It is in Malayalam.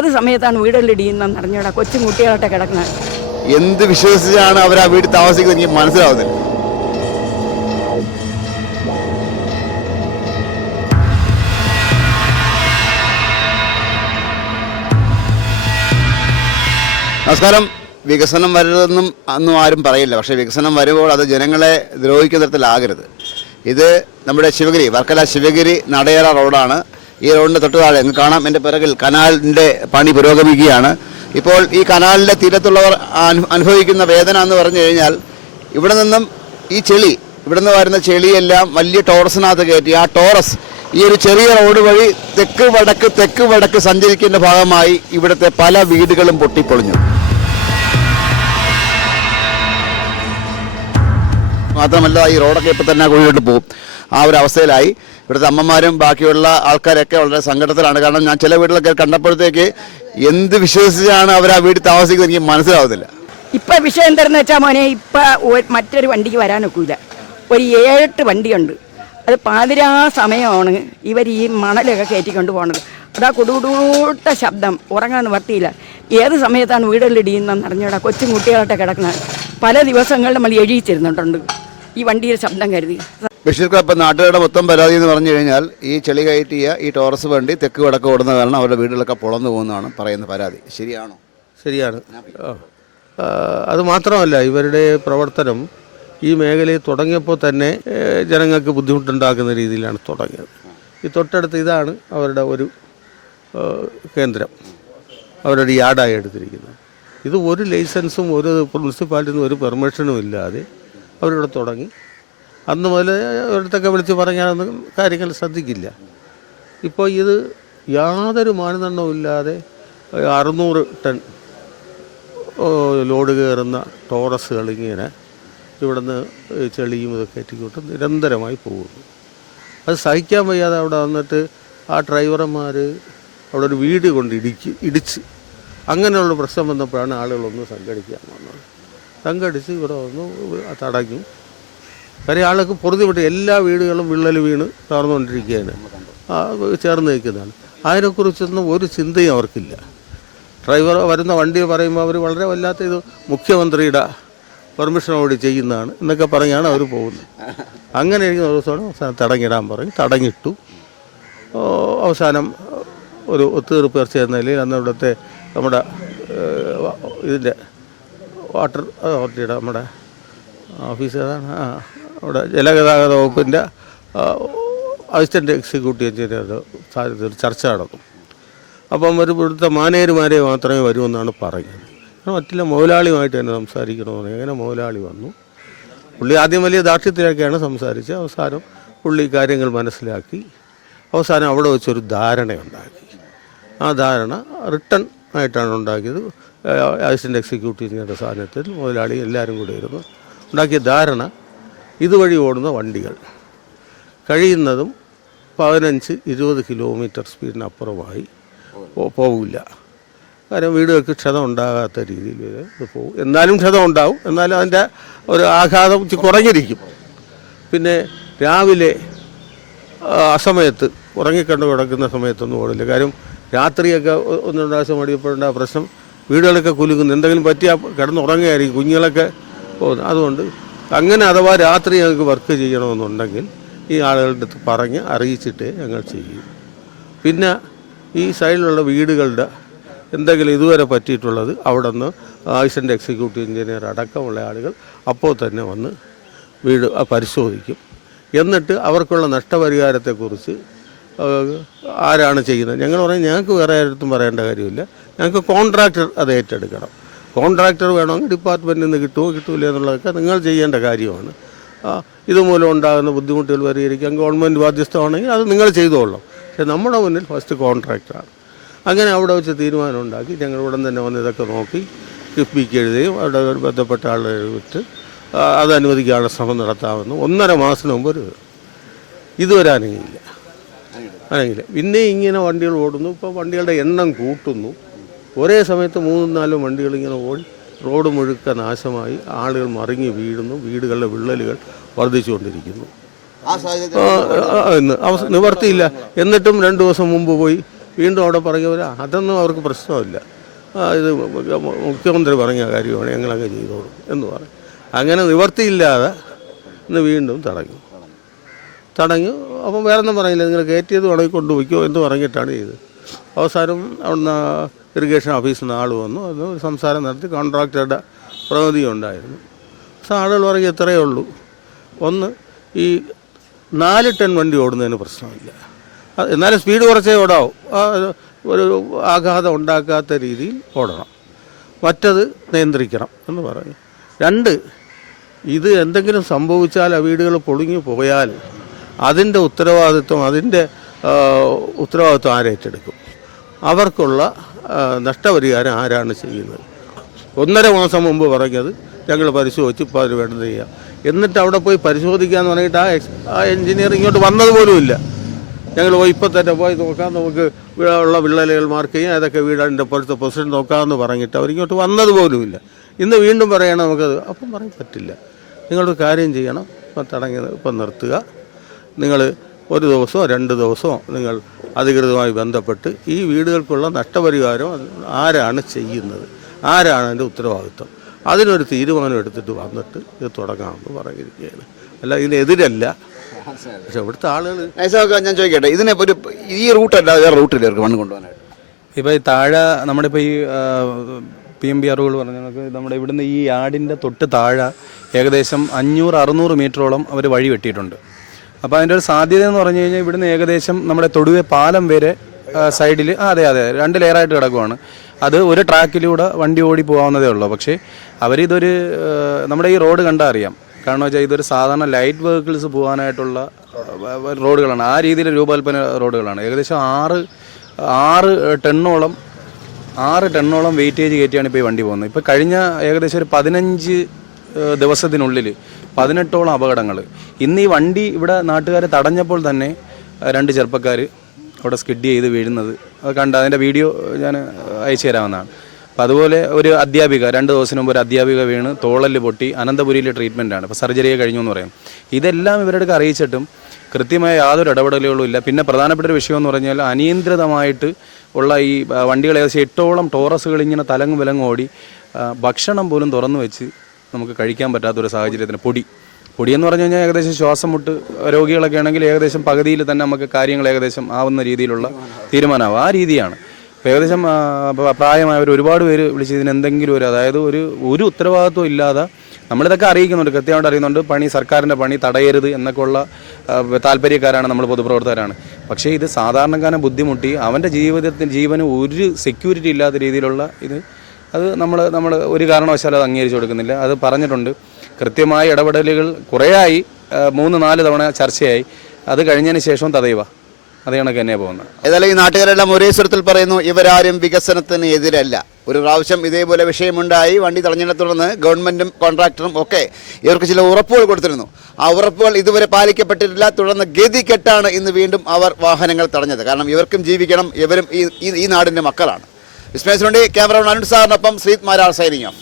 ഏത് സമയത്താണ് വീടുകളിൽ ഇടിയുന്നതെന്ന് അറിഞ്ഞൂടാ. കൊച്ചും കുട്ടികളൊക്കെ കിടക്കുന്നത്. എന്ത് വിശ്വസിച്ചാണ് അവർ ആ വീട്ടിൽ താമസിക്കുന്നത് എനിക്ക് മനസ്സിലാവുന്നില്ല. നമസ്കാരം. വികസനം വരരുതെന്നും അന്നും ആരും പറയില്ല. പക്ഷേ വികസനം വരുമ്പോൾ അത് ജനങ്ങളെ ദ്രോഹിക്കുന്ന തരത്തിലാകരുത്. ഇത് നമ്മുടെ ശിവഗിരി വർക്കല ശിവഗിരി നടയറ റോഡാണ്. ഈ റോഡിന്റെ തൊട്ട് താഴെ കാണാം. എന്റെ പിറകിൽ കനാലിന്റെ പണി പുരോഗമിക്കുകയാണ്. ഇപ്പോൾ ഈ കനാലിന്റെ തീരത്തുള്ളവർ അനുഭവിക്കുന്ന വേദന എന്ന് പറഞ്ഞു കഴിഞ്ഞാൽ ഇവിടെ നിന്നും ഈ ചെളി ഇവിടെ നിന്ന് വരുന്ന ചെളിയെല്ലാം വലിയ ടോറസിനകത്ത് കയറ്റി. ആ ടോറസ് ഈ ഒരു ചെറിയ റോഡ് വഴി തെക്ക് വടക്ക് തെക്ക് വടക്ക് സഞ്ചരിക്കുന്ന ഭാഗമായി ഇവിടുത്തെ പല വീടുകളും പൊട്ടിപ്പൊളിഞ്ഞു. മാത്രമല്ല ഈ റോഡൊക്കെ ഇപ്പം തന്നെ കുഴിയിട്ട് പോകും. ആ ഒരു അവസ്ഥയിലായി. ഇവിടുത്തെ അമ്മമാരും ബാക്കിയുള്ള ആൾക്കാരൊക്കെ വളരെ സങ്കടത്തിലാണ്. കാരണം ഞാൻ ചില വീട്ടിലൊക്കെ കണ്ടപ്പോഴത്തേക്ക് എന്ത് വിശ്വസിച്ചാണ് അവർ ആ വീട്ടിൽ താമസിക്കുന്നത് എനിക്ക് മനസ്സിലാവുന്നില്ല. ഇപ്പം വിഷയം എന്താണെന്ന് വെച്ചാൽ മോനെ ഇപ്പോൾ മറ്റൊരു വണ്ടിക്ക് വരാനൊക്കില്ല ഒരു ഏഴെട്ട് വണ്ടിയുണ്ട്. അത് പാതിരാ സമയമാണ് ഇവർ ഈ മണലൊക്കെ കയറ്റിക്കൊണ്ട് പോണത്. അതാ കൊടുകൂട്ട ശബ്ദം. ഉറങ്ങാൻ നിവർത്തിയില്ല ഏത് സമയത്താണ് വീടുകളിൽ ഇടിയുന്നതെന്ന് അറിഞ്ഞൂടാ. കൊച്ചും കുട്ടികളൊക്കെ കിടക്കുന്നത്. പല ദിവസങ്ങളിൽ നമ്മൾ എഴുതിച്ചിരുന്നിട്ടുണ്ട്. ഈ വണ്ടിയുടെ ശബ്ദം കരുതി. ബഷീർക്ക് ഇപ്പം നാട്ടുകാരുടെ മൊത്തം പരാതി എന്ന് പറഞ്ഞു കഴിഞ്ഞാൽ ഈ ചെളി കയറ്റിയ ഈ ടോറസ് വണ്ടി തെക്ക് വടക്ക് ഓടുന്ന കാരണം അവരുടെ വീടുകളൊക്കെ പൊളന്നു പോകുന്നതാണ് പറയുന്ന പരാതി. ശരിയാണോ? ശരിയാണ്. അത് മാത്രമല്ല ഇവരുടെ പ്രവർത്തനം ഈ മേഖലയിൽ തുടങ്ങിയപ്പോൾ തന്നെ ജനങ്ങൾക്ക് ബുദ്ധിമുട്ടുണ്ടാക്കുന്ന രീതിയിലാണ് തുടങ്ങിയത്. ഈ തൊട്ടടുത്ത് ഇതാണ് അവരുടെ ഒരു കേന്ദ്രം. അവരുടെ യാർഡായി എടുത്തിരിക്കുന്നത്. ഇത് ഒരു ലൈസൻസും ഒരു മുനിസിപ്പാലിറ്റിയിൽ നിന്ന് ഒരു പെർമിഷനും ഇല്ലാതെ അവരിവിടെ തുടങ്ങി. അന്ന് മുതൽ ഒരിടത്തൊക്കെ വിളിച്ച് പറഞ്ഞാലൊന്നും കാര്യങ്ങൾ ശ്രദ്ധിക്കില്ല. ഇപ്പോൾ ഇത് യാതൊരു മാനദണ്ഡവും ഇല്ലാതെ അറുന്നൂറ് ടൺ ലോഡ് കയറുന്ന ടോറസുകൾ ഇങ്ങനെ ഇവിടുന്ന് ചെളിയും ഇതൊക്കെ ഏറ്റിക്കൊണ്ട് നിരന്തരമായി പോകുന്നു. അത് സഹിക്കാൻ വയ്യാതെ അവിടെ വന്നിട്ട് ആ ഡ്രൈവർമാർ അവിടെ ഒരു വീട് കൊണ്ട് ഇടിച്ച് ഇടിച്ച് അങ്ങനെയുള്ള പ്രശ്നം വന്നപ്പോഴാണ് ആളുകളൊന്ന് സംഘടിക്കാൻ വന്നത്. സംഘടിച്ച് ഇവിടെ വന്നു തടഞ്ഞു. കാര്യം ആൾക്ക് പൊറുതി വിട്ട് എല്ലാ വീടുകളും വിള്ളൽ വീണ് തകർന്നുകൊണ്ടിരിക്കുകയാണ്. ചേർന്ന് നിൽക്കുന്നതാണ്. അതിനെക്കുറിച്ചൊന്നും ഒരു ചിന്തയും അവർക്കില്ല. ഡ്രൈവർ വരുന്ന വണ്ടി പറയുമ്പോൾ അവർ വളരെ വല്ലാത്ത ഇത് മുഖ്യമന്ത്രിയുടെ പെർമിഷനോട് ചെയ്യുന്നതാണ് എന്നൊക്കെ പറഞ്ഞാണ് അവർ പോകുന്നത്. അങ്ങനെ ഇരിക്കുന്ന ദിവസമാണ് അവസാനം തടങ്ങിടാൻ പറയും തടങ്ങിട്ടു അവസാനം ഒരു ഒത്തുതീർപ്പ് ചേർന്ന നിലയിൽ അന്ന് ഇവിടുത്തെ നമ്മുടെ ഇതിന്റെ വാട്ടർ അതോറിറ്റിയുടെ നമ്മുടെ ഓഫീസ് ഏതാണ്? അവിടെ ജലഗതാഗത വകുപ്പിന്റെ അസിസ്റ്റന്റ് എക്സിക്യൂട്ടീവ് സാന്നിധ്യത്തിൽ ഒരു ചർച്ച നടന്നു അപ്പം ഒരു ഇവിടുത്തെ മാനേജർമാരെ മാത്രമേ വരുമെന്നാണ് പറയുന്നത്. മറ്റുള്ള മുതലാളിയുമായിട്ട് തന്നെ സംസാരിക്കണമെന്ന് പറഞ്ഞു. അങ്ങനെ മുതലാളി വന്നു. പുള്ളി ആദ്യം വലിയ ദാക്ഷ്യത്തിലൊക്കെയാണ് സംസാരിച്ചത്. അവസാനം പുള്ളി കാര്യങ്ങൾ മനസ്സിലാക്കി. അവസാനം അവിടെ വെച്ചൊരു ധാരണയുണ്ടാക്കി. ആ ധാരണ റിട്ടേൺ ആയിട്ടാണ് ഉണ്ടാക്കിയത്. അസിസ്റ്റന്റ് എക്സിക്യൂട്ടീവിന്റെ സാന്നിധ്യത്തിൽ മുതലാളി എല്ലാവരും കൂടെ ഇരുന്ന്. ഉണ്ടാക്കിയ ധാരണ ഇതുവഴി ഓടുന്ന വണ്ടികൾ. കഴിയുന്നതും പതിനഞ്ച് ഇരുപത് കിലോമീറ്റർ സ്പീഡിനപ്പുറമായി പോവില്ല. കാരണം വീടുകൾക്ക് ക്ഷതം ഉണ്ടാകാത്ത രീതിയിൽ ഇത് പോകും എന്നാലും ക്ഷതം ഉണ്ടാവും. എന്നാലും അതിന്റെ ഒരു ആഘാതം കുറഞ്ഞിരിക്കും. പിന്നെ രാവിലെ അസമയത്ത് ഉറങ്ങിക്കണ്ട് കിടക്കുന്ന സമയത്തൊന്നും ഓടില്ല. കാര്യം രാത്രിയൊക്കെ ഒന്ന് പ്രാവശ്യം ആ പ്രശ്നം? വീടുകളൊക്കെ കുലുങ്ങുന്നു. എന്തെങ്കിലും പറ്റിയാൽ കിടന്നുറങ്ങുകയായിരിക്കും. കുഞ്ഞുങ്ങളൊക്കെ പോകുന്നു. അതുകൊണ്ട് അങ്ങനെ അഥവാ രാത്രി ഞങ്ങൾക്ക് വർക്ക് ചെയ്യണമെന്നുണ്ടെങ്കിൽ ഈ ആളുകളുടെ അടുത്ത് പറഞ്ഞ് അറിയിച്ചിട്ട് ഞങ്ങൾ ചെയ്യും. പിന്നെ ഈ സൈഡിലുള്ള വീടുകളുടെ എന്തെങ്കിലും ഇതുവരെ പറ്റിയിട്ടുള്ളത് അവിടെ നിന്ന് ആയുസിന്റെ എക്സിക്യൂട്ടീവ് എഞ്ചിനീയർ അടക്കമുള്ള ആളുകൾ അപ്പോൾ തന്നെ വന്ന് വീട് പരിശോധിക്കും. എന്നിട്ട് അവർക്കുള്ള നഷ്ടപരിഹാരത്തെക്കുറിച്ച് ആരാണ് ചെയ്യുന്നത്? ഞങ്ങൾ പറയും ഞങ്ങൾക്ക് വേറെ ആരും പറയേണ്ട കാര്യമില്ല. ഞങ്ങൾക്ക് കോൺട്രാക്ടർ അത് ഏറ്റെടുക്കണം. കോൺട്രാക്ടർ വേണമെങ്കിൽ ഡിപ്പാർട്ട്മെന്റിൽ നിന്ന് കിട്ടുമോ കിട്ടില്ല എന്നുള്ളതൊക്കെ നിങ്ങൾ ചെയ്യേണ്ട കാര്യമാണ്. ഇതുമൂലം ഉണ്ടാകുന്ന ബുദ്ധിമുട്ടുകൾ പരിഹരിക്കാൻ ഗവൺമെന്റ് ബാധ്യസ്ഥമാണെങ്കിൽ അത് നിങ്ങൾ ചെയ്തോളാം പക്ഷേ നമ്മുടെ മുന്നിൽ ഫസ്റ്റ് കോൺട്രാക്ടറാണ്. അങ്ങനെ അവിടെ വെച്ച് തീരുമാനം ഉണ്ടാക്കി ഞങ്ങൾ ഉടൻ തന്നെ വന്ന് ഇതൊക്കെ നോക്കി കിഫ്ബിക്ക് എഴുതുകയും അവിടെ ബന്ധപ്പെട്ട ആളുകളെ വിട്ട് അത് അനുവദിക്കാനുള്ള ശ്രമം നടത്താമെന്ന് ഒന്നര മാസത്തിന് മുമ്പ് ഒരു ഇതുവരെ അനങ്ങിയില്ല അനങ്ങില്ല പിന്നെ ഇങ്ങനെ വണ്ടികൾ ഓടുന്നു. ഇപ്പോൾ വണ്ടികളുടെ എണ്ണം കൂട്ടുന്നു. ഒരേ സമയത്ത് മൂന്നും നാലും വണ്ടികൾ ഇങ്ങനെ ഓടി റോഡ് മുഴുക്ക നാശമായി. ആളുകൾ മറിഞ്ഞ് വീഴുന്നു. വീടുകളുടെ വിള്ളലുകൾ വർദ്ധിച്ചുകൊണ്ടിരിക്കുന്നു. നിവർത്തിയില്ല. എന്നിട്ടും രണ്ട് ദിവസം മുമ്പ് പോയി വീണ്ടും അവിടെ പറഞ്ഞവർ അതൊന്നും അവർക്ക് പ്രശ്നമില്ല. ഇത് മുഖ്യമന്ത്രി പറഞ്ഞ കാര്യമാണ്. ഞങ്ങളങ്ങ് ചെയ്തോളും എന്ന് പറയും അങ്ങനെ നിവർത്തിയില്ലാതെ ഇന്ന് വീണ്ടും തടഞ്ഞു. തടഞ്ഞു അപ്പം വേറെ ഒന്നും പറയില്ല. നിങ്ങൾ കയറ്റിയത് വേണമെങ്കിൽ കൊണ്ടുപോയിക്കോ എന്ന് പറഞ്ഞിട്ടാണ് ചെയ്തത്. അവസാനം അവിടുന്ന് ഇറിഗേഷൻ ഓഫീസിൽ നിന്ന് ആൾ വന്നു. അത് സംസാരം നടത്തി. കോൺട്രാക്ടറുടെ പ്രതിനിധി ഉണ്ടായിരുന്നു. പക്ഷേ ആളുകൾ പറഞ്ഞ് ഇത്രയേ ഉള്ളൂ. ഒന്ന് ഈ നാല് ടൺ വണ്ടി ഓടുന്നതിന് പ്രശ്നമില്ല. എന്നാലും സ്പീഡ് കുറച്ചേ ഓടാവും. ഒരു ആഘാതം ഉണ്ടാക്കാത്ത രീതിയിൽ ഓടണം. മറ്റത് നിയന്ത്രിക്കണം എന്ന് പറഞ്ഞു. രണ്ട് ഇത് എന്തെങ്കിലും സംഭവിച്ചാൽ ആ വീടുകൾ പൊളിഞ്ഞു പോയാൽ അതിന്റെ ഉത്തരവാദിത്വം അതിന്റെ ഉത്തരവാദിത്വം ആരേറ്റെടുക്കും അവർക്കുള്ള നഷ്ടപരിഹാരം ആരാണ് ചെയ്യുന്നത്? ഒന്നര മാസം മുമ്പ് പറഞ്ഞത് ഞങ്ങൾ പരിശോധിച്ച് ഇപ്പോൾ അതിന് വേണ്ടത് ചെയ്യാം. എന്നിട്ട് അവിടെ പോയി പരിശോധിക്കാന്ന് പറഞ്ഞിട്ട് ആ ആ എഞ്ചിനീയർ ഇങ്ങോട്ട് വന്നത് പോലുമില്ല. ഞങ്ങൾ പോയി ഇപ്പം തന്നെ പോയി നോക്കാം നമുക്ക് ഉള്ള വിള്ളലുകൾ മാർക്ക് ചെയ്യാം ഏതൊക്കെ വീടിന്റെ പുറത്തെ പൊസിഷൻ നോക്കാമെന്ന് പറഞ്ഞിട്ട് അവരിങ്ങോട്ട് വന്നത് പോലുമില്ല. ഇന്ന് വീണ്ടും പറയണം നമുക്കത് അപ്പം പറയാൻ പറ്റില്ല. നിങ്ങളൊരു കാര്യം ചെയ്യണം ഇപ്പം തടങ്ങി ഇപ്പം നിർത്തുക. നിങ്ങൾ ഒരു ദിവസമോ രണ്ട് ദിവസമോ നിങ്ങൾ അധികൃതമായി ബന്ധപ്പെട്ട് ഈ വീടുകൾക്കുള്ള നഷ്ടപരിഹാരം ആരാണ് ചെയ്യുന്നത്? ആരാണ് അതിന്റെ ഉത്തരവാദിത്വം? അതിനൊരു തീരുമാനം എടുത്തിട്ട് വന്നിട്ട് ഇത് തുടങ്ങാമെന്ന് പറഞ്ഞിരിക്കുകയാണ്. അല്ല ഇതിനെതിരല്ല. പക്ഷെ ഇവിടുത്തെ ആളുകൾ നൈസാക്ക ഞാൻ ചോദിക്കട്ടെ ഇതിനെ ഒരു ഈ റൂട്ടല്ല വേറെ റൂട്ടില്ല അവർക്ക് മണ്ണ് കൊണ്ടുപോകാനായിട്ട്? ഇപ്പോൾ ഈ താഴെ നമ്മുടെ ഇപ്പോൾ ഈ പി എം ബി ആറുകൾ പറഞ്ഞ കണക്ക് നമ്മുടെ ഇവിടുന്ന് ഈ ആടിന്റെ തൊട്ട് താഴെ ഏകദേശം അഞ്ഞൂറ് അറുന്നൂറ് മീറ്ററോളം അവർ വഴി വെട്ടിയിട്ടുണ്ട്. അപ്പോൾ അതിന്റെ ഒരു സാധ്യത എന്ന് പറഞ്ഞു കഴിഞ്ഞാൽ ഇവിടുന്ന് ഏകദേശം നമ്മുടെ തൊടുവെ പാലം വരെ സൈഡിൽ അതെ അതെ രണ്ട് ലെയറായിട്ട് കിടക്കുവാണ്. അത് ഒരു ട്രാക്കിലൂടെ വണ്ടി ഓടി പോകാവുന്നതേ ഉള്ളൂ. പക്ഷേ അവരിതൊരു നമ്മുടെ ഈ റോഡ് കണ്ടാൽ അറിയാം. കാരണം വെച്ചാൽ ഇതൊരു സാധാരണ ലൈറ്റ് വെഹിക്കിൾസ് പോകാനായിട്ടുള്ള റോഡുകളാണ്. ആ രീതിയിൽ രൂപകൽപ്പന റോഡുകളാണ്. ഏകദേശം ആറ് ആറ് ടെണ്ണോളം ആറ് ടെണ്ണോളം വെയിറ്റേജ് കയറ്റിയാണ് ഇപ്പോൾ ഈ വണ്ടി പോകുന്നത്. ഇപ്പോൾ കഴിഞ്ഞ ഏകദേശം ഒരു പതിനഞ്ച് ദിവസത്തിനുള്ളിൽ പതിനെട്ടോളം അപകടങ്ങൾ. ഇന്ന് ഈ വണ്ടി ഇവിടെ നാട്ടുകാരെ തടഞ്ഞപ്പോൾ തന്നെ രണ്ട് ചെറുപ്പക്കാർ അവിടെ സ്കിഡ് ചെയ്ത് വീഴുന്നത് അത് കണ്ട് അതിന്റെ വീഡിയോ ഞാൻ അയച്ചു തരാമെന്നാണ്. അപ്പോൾ അതുപോലെ ഒരു അധ്യാപിക രണ്ട് ദിവസം മുമ്പ് ഒരു അധ്യാപിക വീണ് തോളൽ പൊട്ടി അനന്തപുരിയിലെ ട്രീറ്റ്മെന്റാണ് ഇപ്പോൾ സർജറിയെ കഴിഞ്ഞു എന്ന് പറയും. ഇതെല്ലാം ഇവരുടെ അറിയിച്ചിട്ടും കൃത്യമായ യാതൊരു ഇടപെടലുകളും ഇല്ല. പിന്നെ പ്രധാനപ്പെട്ട ഒരു വിഷയം എന്ന് പറഞ്ഞാൽ അനിയന്ത്രിതമായിട്ട് ഉള്ള ഈ വണ്ടികൾ ഏകദേശം എട്ടോളം ടോറസുകൾ ഇങ്ങനെ തലങ്ങും വിലങ്ങും ഓടി ഭക്ഷണം പോലും തുറന്നു വെച്ച് നമുക്ക് കഴിക്കാൻ പറ്റാത്തൊരു സാഹചര്യത്തിന് പൊടി. പൊടിയെന്ന് പറഞ്ഞു കഴിഞ്ഞാൽ ഏകദേശം ശ്വാസം മുട്ട് രോഗികളൊക്കെ ആണെങ്കിൽ ഏകദേശം പകുതിയിൽ തന്നെ നമുക്ക് കാര്യങ്ങൾ ഏകദേശം ആവുന്ന രീതിയിലുള്ള തീരുമാനമാവും. ആ രീതിയാണ്. ഇപ്പോൾ ഏകദേശം പ്രായമായവർ ഒരുപാട് പേര് വിളിച്ച് ഇതിന് എന്തെങ്കിലും ഒരു അതായത് ഒരു ഒരു ഉത്തരവാദിത്വം ഇല്ലാതെ നമ്മളിതൊക്കെ അറിയിക്കുന്നുണ്ട് കൃത്യമായിട്ട് അറിയുന്നുണ്ട്. പണി സർക്കാരിന്റെ പണി തടയരുത് എന്നൊക്കെ ഉള്ള താല്പര്യക്കാരാണ് നമ്മൾ പൊതുപ്രവർത്തകരാണ്. പക്ഷേ ഇത് സാധാരണക്കാരനെ ബുദ്ധിമുട്ടി അവന്റെ ജീവിതത്തിന് ജീവന് ഒരു സെക്യൂരിറ്റി ഇല്ലാത്ത രീതിയിലുള്ള ഇത് അത് നമ്മൾ നമ്മൾ ഒരു കാരണവശാലും അത് അംഗീകരിച്ചു കൊടുക്കുന്നില്ല. അത് പറഞ്ഞിട്ടുണ്ട്. കൃത്യമായ ഇടപെടലുകൾ കുറേയായി മൂന്ന് നാല് തവണ ചർച്ചയായി. അത് കഴിഞ്ഞതിന് ശേഷം തതൈവ അത് കണക്ക് തന്നെ പോകുന്നത്. ഏതായാലും ഈ നാട്ടുകാരെല്ലാം ഒരേ സ്വരത്തിൽ പറയുന്നു ഇവരാരും വികസനത്തിന് എതിരല്ല. ഒരു പ്രാവശ്യം ഇതേപോലെ വിഷയമുണ്ടായി. വണ്ടി തടഞ്ഞതിനെ തുടർന്ന് ഗവൺമെന്റും കോൺട്രാക്ടറും ഒക്കെ ഇവർക്ക് ചില ഉറപ്പുകൾ കൊടുത്തിരുന്നു. ആ ഉറപ്പുകൾ ഇതുവരെ പാലിക്കപ്പെട്ടിട്ടില്ല. തുടർന്ന് ഗതികെട്ടാണ് ഇന്ന് വീണ്ടും അവർ വാഹനങ്ങൾ തടഞ്ഞത്. കാരണം ഇവർക്കും ജീവിക്കണം ഇവരും ഈ ഈ- നാടിന്റെ മക്കളാണ്. വിസ്മയസിനുണ്ടി ക്യാമറ അരുൺ അനുസാറിനൊപ്പം ശ്രീത് മാരാൾ സൈനിങ് ഓഫ്